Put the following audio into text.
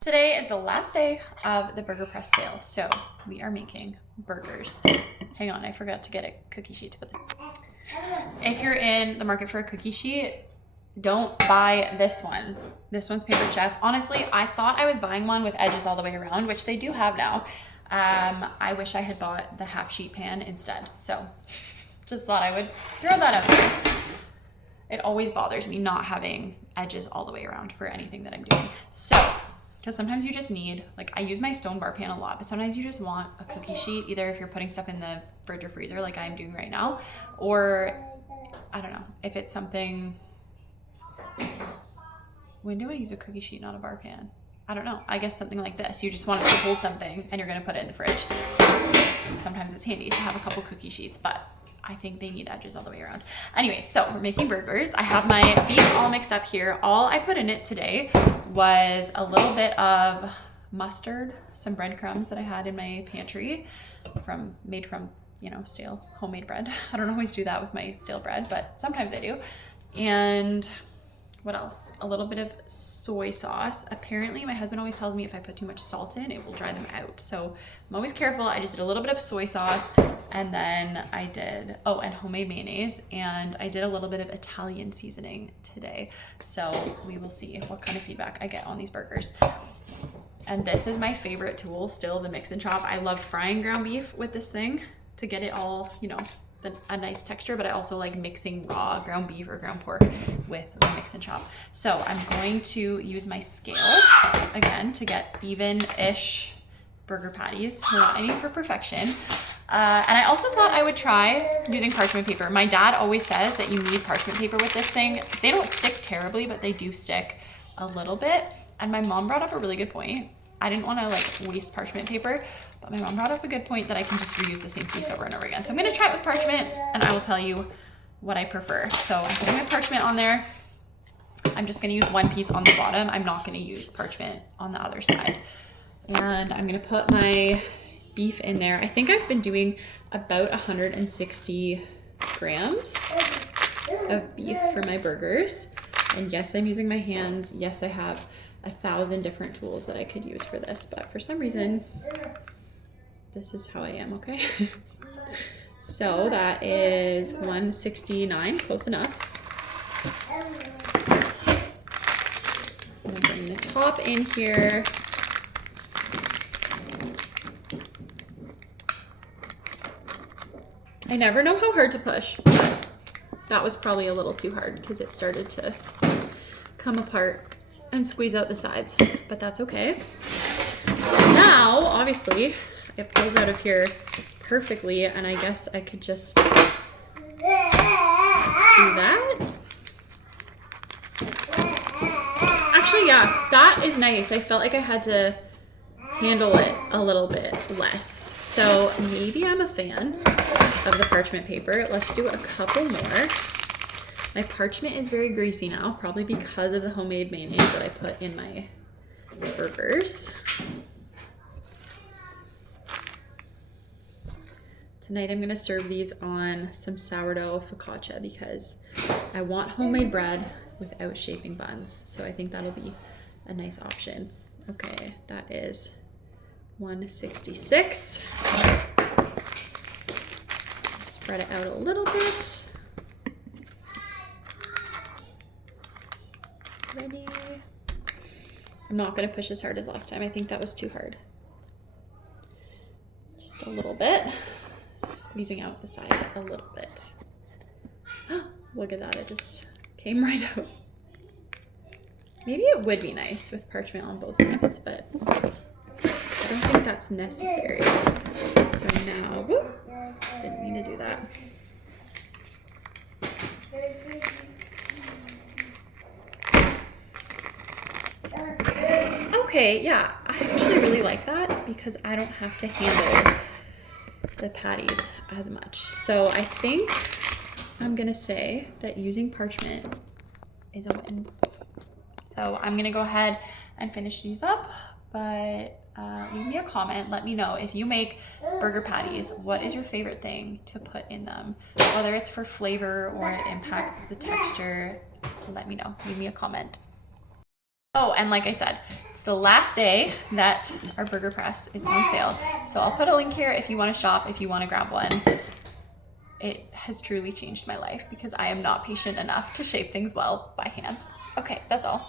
Today is the last day of the Burger Press sale, so we are making burgers. Hang on, I forgot to get a cookie sheet to put this. If you're in the market for a cookie sheet, don't buy this one. This one's Pampered Chef. Honestly, I thought I was buying one with edges all the way around, which they do have now. I wish I had bought the half sheet pan instead. So just thought I would throw that out there. It always bothers me not having edges all the way around for anything that I'm doing. So, because sometimes you just need, like I use my stone bar pan a lot, but sometimes you just want a cookie sheet, either if you're putting stuff in the fridge or freezer like I'm doing right now, or I don't know, if it's something, when do I use a cookie sheet, not a bar pan? I don't know, I guess something like this. You just want it to hold something and you're gonna put it in the fridge. Sometimes it's handy to have a couple cookie sheets, but I think they need edges all the way around. Anyway, so we're making burgers. I have my beef all mixed up here. All I put in it today was a little bit of mustard, some breadcrumbs that I had in my pantry made from, you know, stale homemade bread. I don't always do that with my stale bread, but sometimes I do. And what else? A little bit of soy sauce. Apparently my husband always tells me if I put too much salt in, it will dry them out. So I'm always careful. I just did a little bit of soy sauce, and then I did, and homemade mayonnaise, and I did a little bit of Italian seasoning today. So we will see what kind of feedback I get on these burgers. And this is my favorite tool still, the mix and chop. I love frying ground beef with this thing to get it all, you know, a nice texture, but I also like mixing raw ground beef or ground pork with the mix and chop. So I'm going to use my scale again to get even-ish burger patties. We're not aiming for perfection. And I also thought I would try using parchment paper. My dad always says that you need parchment paper with this thing. They don't stick terribly, but they do stick a little bit. And my mom brought up a really good point. I didn't want to like waste parchment paper, but my mom brought up a good point that I can just reuse the same piece over and over again. So I'm gonna try it with parchment and I will tell you what I prefer. So I'm putting my parchment on there. I'm just gonna use one piece on the bottom. I'm not gonna use parchment on the other side. And I'm gonna put my beef in there. I think I've been doing about 160 grams of beef for my burgers. And yes, I'm using my hands. Yes, I have 1,000 different tools that I could use for this, but for some reason, this is how I am, okay? So that is 169, close enough. I'm gonna bring the top in here. I never know how hard to push, but that was probably a little too hard because it started to come apart and squeeze out the sides, but that's okay. Now, obviously, it pulls out of here perfectly, and I guess I could just do that. Actually, yeah, that is nice. I felt like I had to handle it a little bit less. So maybe I'm a fan of the parchment paper. Let's do a couple more. My parchment is very greasy now, probably because of the homemade mayonnaise that I put in my burgers. Tonight I'm gonna serve these on some sourdough focaccia because I want homemade bread without shaping buns. So I think that'll be a nice option. Okay, that is 166. Spread it out a little bit. Ready. I'm not going to push as hard as last time. I think that was too hard. Just a little bit. Squeezing out the side a little bit. Look at that. It just came right out. Maybe it would be nice with parchment on both sides, but I don't think that's necessary. So now, didn't mean to do that. Okay, yeah, I actually really like that because I don't have to handle the patties as much. So I think I'm gonna say that using parchment is a win. So I'm gonna go ahead and finish these up, but leave me a comment. Let me know if you make burger patties, what is your favorite thing to put in them? Whether it's for flavor or it impacts the texture, let me know. Leave me a comment. Oh, and like I said, it's the last day that our burger press is on sale. So I'll put a link here if you want to shop, if you want to grab one. It has truly changed my life because I am not patient enough to shape things well by hand. Okay, that's all.